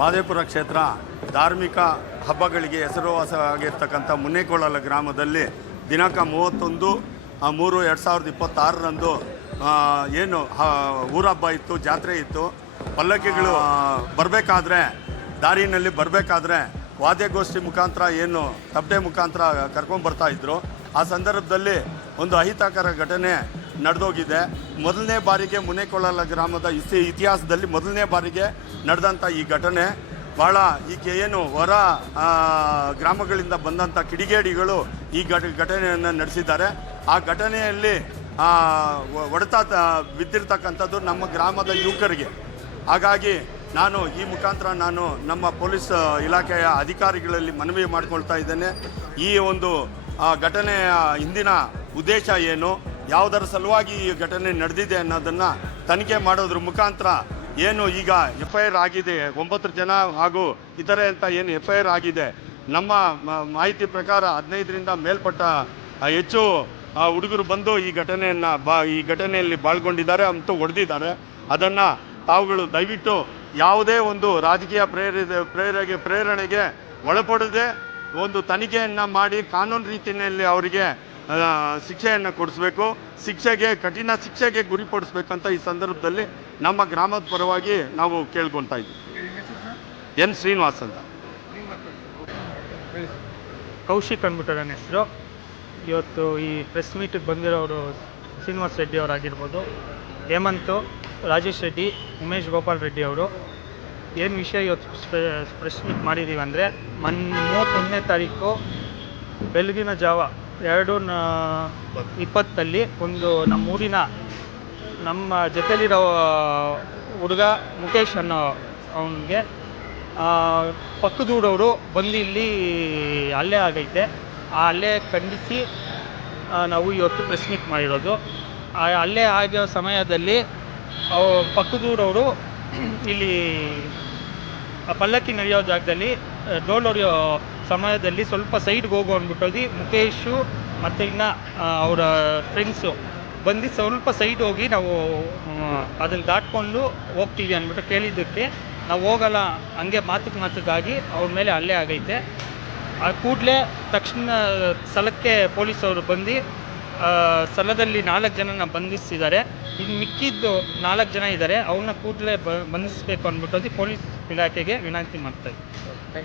ಮಾದೇಪುರ ಕ್ಷೇತ್ರ ಧಾರ್ಮಿಕ ಹಬ್ಬಗಳಿಗೆ ಹೆಸರುವಾಸವಾಗಿರ್ತಕ್ಕಂಥ ಮುನೇಕೊಳಲ ಗ್ರಾಮದಲ್ಲಿ ದಿನಾಂಕ 31/3/2026ರಂದು ಏನು ಊರಹಬ್ಬ ಇತ್ತು, ಜಾತ್ರೆ ಇತ್ತು. ಪಲ್ಲಕ್ಕಿಗಳು ಬರಬೇಕಾದ್ರೆ, ದಾರಿನಲ್ಲಿ ಬರಬೇಕಾದ್ರೆ ವಾದ್ಯಗೋಷ್ಠಿ ಮುಖಾಂತರ ಏನು ತಪ್ಪಟೆ ಮುಖಾಂತರ ಕರ್ಕೊಂಡ್ಬರ್ತಾಯಿದ್ರು. ಆ ಸಂದರ್ಭದಲ್ಲಿ ಒಂದು ಅಹಿತಕರ ಘಟನೆ ನಡೆದೋಗಿದೆ. ಮೊದಲನೇ ಬಾರಿಗೆ ಮುನೇಕೊಳಲ ಗ್ರಾಮದ ಇತಿಹಾಸದಲ್ಲಿ ಮೊದಲನೇ ಬಾರಿಗೆ ನಡೆದಂಥ ಈ ಘಟನೆ ಭಾಳ ಏನು ಹೊರ ಗ್ರಾಮಗಳಿಂದ ಬಂದಂಥ ಕಿಡಿಗೇಡಿಗಳು ಈ ಘಟನೆಯನ್ನು ನಡೆಸಿದ್ದಾರೆ. ಆ ಘಟನೆಯಲ್ಲಿ ಹೊಡೆತ ಬಿದ್ದಿರ್ತಕ್ಕಂಥದ್ದು ನಮ್ಮ ಗ್ರಾಮದ ಯುವಕರಿಗೆ. ಹಾಗಾಗಿ ನಾನು ಈ ಮುಖಾಂತರ ನಮ್ಮ ಪೊಲೀಸ್ ಇಲಾಖೆಯ ಅಧಿಕಾರಿಗಳಲ್ಲಿ ಮನವಿ ಮಾಡ್ಕೊಳ್ತಾ ಇದ್ದೇನೆ. ಈ ಒಂದು ಘಟನೆಯ ಹಿಂದಿನ ಉದ್ದೇಶ ಏನು, ಯಾವುದರ ಸಲುವಾಗಿ ಈ ಘಟನೆ ನಡೆದಿದೆ ಅನ್ನೋದನ್ನು ತನಿಖೆ ಮಾಡೋದ್ರ ಮುಖಾಂತರ ಏನು ಈಗ FIR ಆಗಿದೆ 9 ಜನ ಹಾಗೂ ಇತರೆ ಅಂತ ಏನು FIR ಆಗಿದೆ, ನಮ್ಮ ಮಾಹಿತಿ ಪ್ರಕಾರ 15ರಿಂದ ಮೇಲ್ಪಟ್ಟ ಹೆಚ್ಚು ಹುಡುಗರು ಬಂದು ಈ ಘಟನೆಯಲ್ಲಿ ಪಾಲ್ಗೊಂಡಿದ್ದಾರೆ ಅಂತೂ ಹೊಡೆದಿದ್ದಾರೆ. ಅದನ್ನು ತಾವುಗಳು ದಯವಿಟ್ಟು ಯಾವುದೇ ಒಂದು ರಾಜಕೀಯ ಪ್ರೇರಣೆಗೆ ಒಳಪಡದೆ ಒಂದು ತನಿಖೆಯನ್ನು ಮಾಡಿ ಕಾನೂನು ರೀತಿಯಲ್ಲಿ ಅವರಿಗೆ ಶಿಕ್ಷೆಯನ್ನು ಕೊಡಿಸ್ಬೇಕು. ಕಠಿಣ ಶಿಕ್ಷೆಗೆ ಗುರಿಪಡಿಸ್ಬೇಕಂತ ಈ ಸಂದರ್ಭದಲ್ಲಿ ನಮ್ಮ ಗ್ರಾಮದ ಪರವಾಗಿ ನಾವು ಕೇಳ್ಕೊಳ್ತಾ ಇದ್ದೀವಿ. ಎನ್ ಶ್ರೀನಿವಾಸ್ ಅಂತ. ಕೌಶಿಕ್ ಅಂದ್ಬಿಟ್ಟು ನನ್ನ ಹೆಸರು. ಇವತ್ತು ಈ ಪ್ರೆಸ್ ಮೀಟಿಗೆ ಬಂದಿರೋರು ಶ್ರೀನಿವಾಸ್ ರೆಡ್ಡಿ ಅವರಾಗಿರ್ಬೋದು, ಹೇಮಂತ್, ರಾಜೇಶ್ ರೆಡ್ಡಿ, ಉಮೇಶ್ ಗೋಪಾಲ್ ರೆಡ್ಡಿ ಅವರು. ಏನು ವಿಷಯ ಇವತ್ತು ಪ್ರೆಸ್ ಮೀಟ್ ಮಾಡಿದ್ದೀವಿ ಅಂದರೆ, 31ನೇ ತಾರೀಕು ಬೆಳಗಿನ ಜಾವ 2:20 ಒಂದು ನಮ್ಮೂರಿನ ನಮ್ಮ ಜೊತೆಲಿರೋ ಹುಡುಗ ಮುಖೇಶ್ ಅನ್ನೋ ಅವನಿಗೆ ಪಕ್ಕದೂರವರು ಬಂದು ಇಲ್ಲಿ ಹಲ್ಲೆ ಆಗೈತೆ. ಆ ಹಲ್ಲೆ ಖಂಡಿಸಿ ನಾವು ಇವತ್ತು ಪ್ರೆಸ್ ಮೀಟ್ ಮಾಡಿರೋದು. ಆ ಹಲ್ಲೆ ಆಗೋ ಸಮಯದಲ್ಲಿ ಪಕ್ಕದೂರವರು ಇಲ್ಲಿ ಪಲ್ಲಕ್ಕಿ ನಡೆಯೋ ಜಾಗದಲ್ಲಿ ಡೋಲ್ ಹೊಡೆಯೋ ಸಮಯದಲ್ಲಿ ಸ್ವಲ್ಪ ಸೈಡ್ಗೆ ಹೋಗು ಅಂದ್ಬಿಟ್ಟೋದು ಮುಖೇಶು ಮತ್ತು ಇನ್ನು ಅವರ ಫ್ರೆಂಡ್ಸು ಬಂದು ಸ್ವಲ್ಪ ಸೈಡ್ ಹೋಗಿ ನಾವು ಅದನ್ನು ದಾಟ್ಕೊಂಡು ಹೋಗ್ತೀವಿ ಅಂದ್ಬಿಟ್ಟು ಕೇಳಿದ್ದಕ್ಕೆ ನಾವು ಹೋಗಲ್ಲ, ಹಂಗೆ ಮಾತಿಗಾಗಿ ಅವ್ರ ಮೇಲೆ ಹಲ್ಲೆ ಆಗೈತೆ. ಆ ಕೂಡಲೇ ತಕ್ಷಣ ಸ್ಥಳಕ್ಕೆ ಪೊಲೀಸವರು ಬಂದು ಸ್ಥಳದಲ್ಲಿ 4 ಜನನ ಬಂಧಿಸಿದ್ದಾರೆ. ಇನ್ನು ಮಿಕ್ಕಿದ್ದು 4 ಜನ ಇದ್ದಾರೆ, ಅವ್ರನ್ನ ಕೂಡಲೇ ಬಂಧಿಸಬೇಕು ಅಂದ್ಬಿಟ್ಟು ಪೊಲೀಸ್ ಇಲಾಖೆಗೆ ವಿನಂತಿ ಮಾಡ್ತಾ ಇದ್ದೀವಿ.